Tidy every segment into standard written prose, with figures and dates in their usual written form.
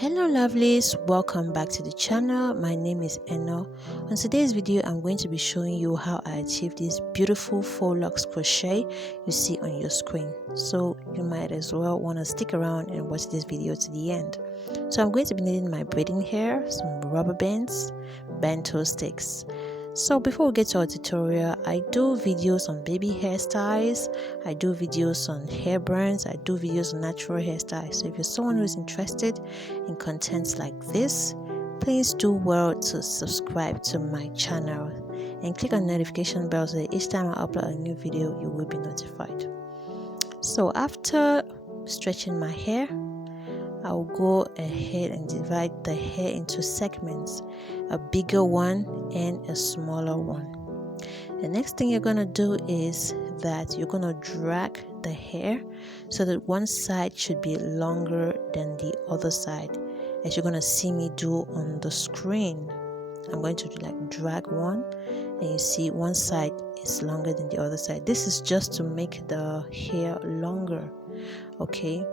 Hello lovelies, welcome back to the channel. My name is Eno. On today's video I'm going to be showing you how I achieved this beautiful faux locks crochet you see on your screen. So you might as well want to stick around and watch this video to the end. So I'm going to be needing my braiding hair, some rubber bands, bento sticks. So before we get to our tutorial, I do videos on baby hairstyles, I do videos on hair brands, I do videos on natural hairstyles. So if you're someone who's interested in contents like this, please do well to subscribe to my channel and click on the notification bell so that each time I upload a new video you will be notified. So after stretching my hair, I'll go ahead and divide the hair into segments, a bigger one and a smaller one. The next thing you're going to do is that you're going to drag the hair so that one side should be longer than the other side, as you're going to see me do on the screen. I'm going to drag one and you see one side is longer than the other side. This is just to make the hair longer, okay?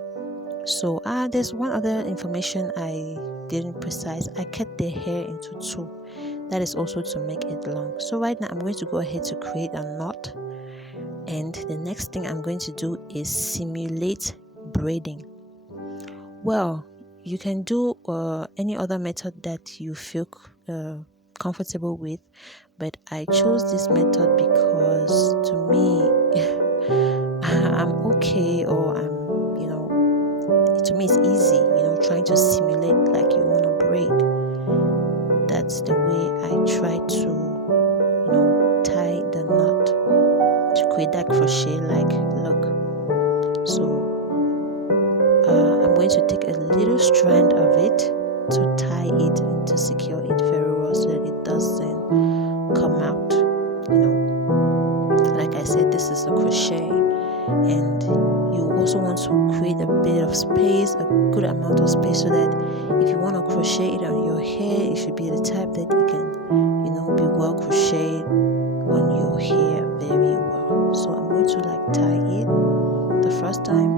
So there's one other information I didn't precise. I cut the hair into two. That is also to make it long. So right now I'm going to go ahead to create a knot, and the next thing I'm going to do is simulate braiding. Well, you can do any other method that you feel comfortable with, but I chose this method because to me I'm okay, or to me it's easy, trying to simulate like you want to braid. That's the way I try to tie the knot to create that crochet like look. So I'm going to take a little strand of it to tie it and to secure it very well so that it doesn't come out. Like I said, this is a crochet, and you also want to create a bit of space, a good amount of space, so that if you want to crochet it on your hair, it should be the type that you can be well crocheted on your hair very well. So I'm going to tie it the first time,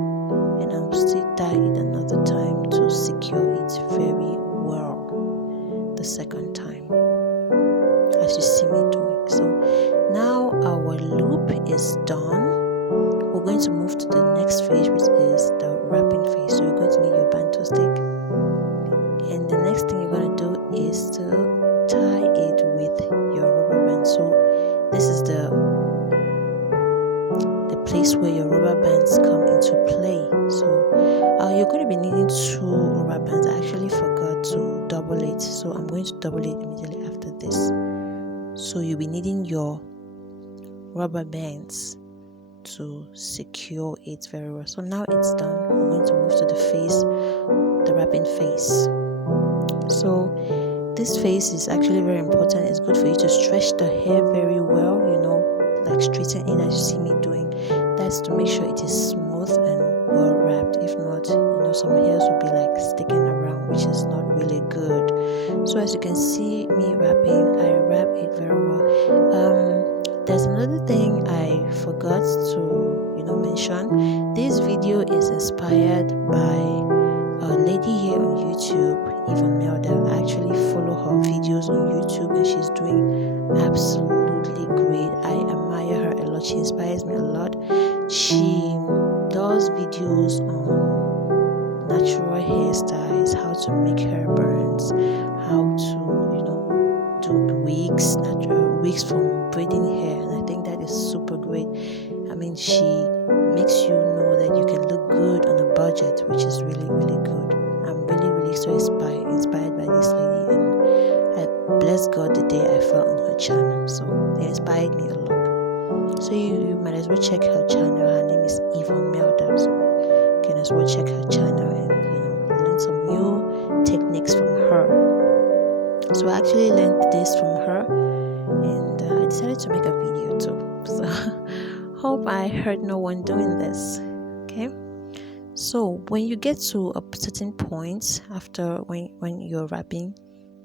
and I'll still tie it another time to secure it very well the second time, as you see me doing. So now our loop is done. We're going to move to the next phase, which is the wrapping phase. So you're going to need your bento stick, and the next thing you're going to do is to tie it with your rubber band. So this is the place where your rubber bands come into play. So you're going to be needing two rubber bands. I actually forgot to double it, so I'm going to double it immediately after this. So you'll be needing your rubber bands to secure it very well. So now it's done. I'm going to move to the wrapping phase. So this phase is actually very important. It's good for you to stretch the hair very well, like straighten it as you see me doing. That's to make sure it is smooth and well wrapped. If not, some hairs will be sticking around, which is not really good. So as you can see me wrapping, I wrap it very well. There's another thing I forgot to mention. This video is inspired by a lady here on YouTube, Yvonne Melda. I actually follow her videos on YouTube, and she's doing absolutely great. I admire her a lot. She inspires me a lot. She does videos on natural hairstyles, how to make hair burns, how to do wigs, natural wigs from braiding hair, and I think that is super great. I mean, she makes you know that you can look good on a budget, which is really, really good. I'm really, really so inspired by this lady, and I bless God the day I fell on her channel. So it inspired me a lot. So you might as well check her channel. Her name is Yvonne Melda. So you can as well check her channel and learn some new techniques from her. So I actually learned this from her, and I decided to make a video too. So hope I hurt no one doing this. Okay, so when you get to a certain point after when you're wrapping,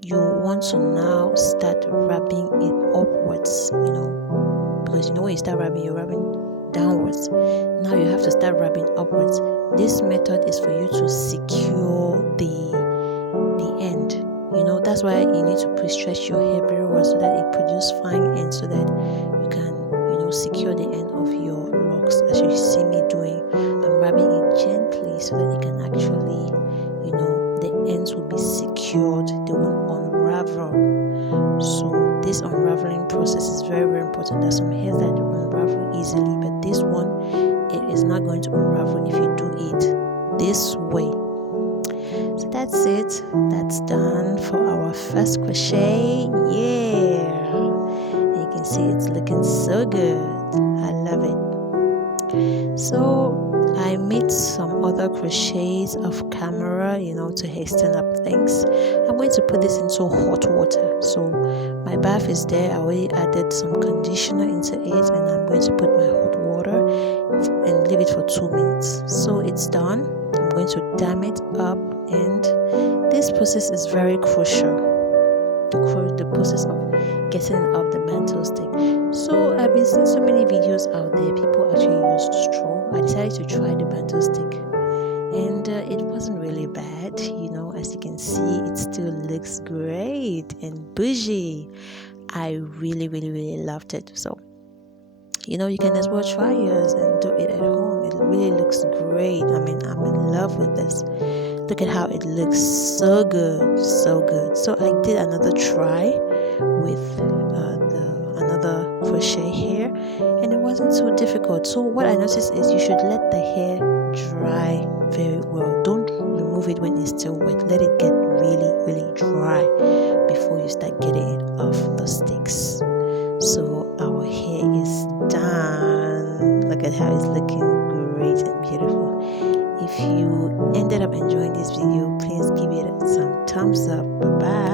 you want to now start wrapping it upwards, because when you start wrapping, you're wrapping downwards. Now you have to start wrapping upwards. This method is for you to secure the that's why you need to pre-stretch your hair very well so that it produces fine ends, so that you can secure the end of your locks. As you see me doing, I'm rubbing it gently so that it can actually the ends will be secured, they won't unravel. So this unraveling process is very, very important. There's some hairs that unravel easily, but this one, it is not going to unravel if you do it this way. So that's it, that's done for our first crochet. Yeah, and you can see it's looking so good. I love it. So I made some other crochets off camera, to hasten up things. I'm going to put this into hot water. So my bath is there. I already added some conditioner into it, and I'm going to put my hot water and leave it for 2 minutes. So it's done. I'm going to dam it up, and this process is very crucial. The process of getting it off the mantle stick. So I've been seeing so many videos out there. People actually use straw. I decided to try the mantle stick, and it wasn't really bad. As you can see, it still looks great and bougie. I really, really, really loved it. So you can as well try yours and do it at home. It really looks great. I'm in love with this. Look at how it looks, so good, so good. So I did another try with another crochet here, and it wasn't so difficult. So what I noticed is you should let the hair dry very well. Don't remove it when it's still wet. Let it get really, really dry before you start getting it off the sticks. So our hair is done. Look at how it's looking great and beautiful. If you ended up enjoying this video, please give it some thumbs up. Bye bye.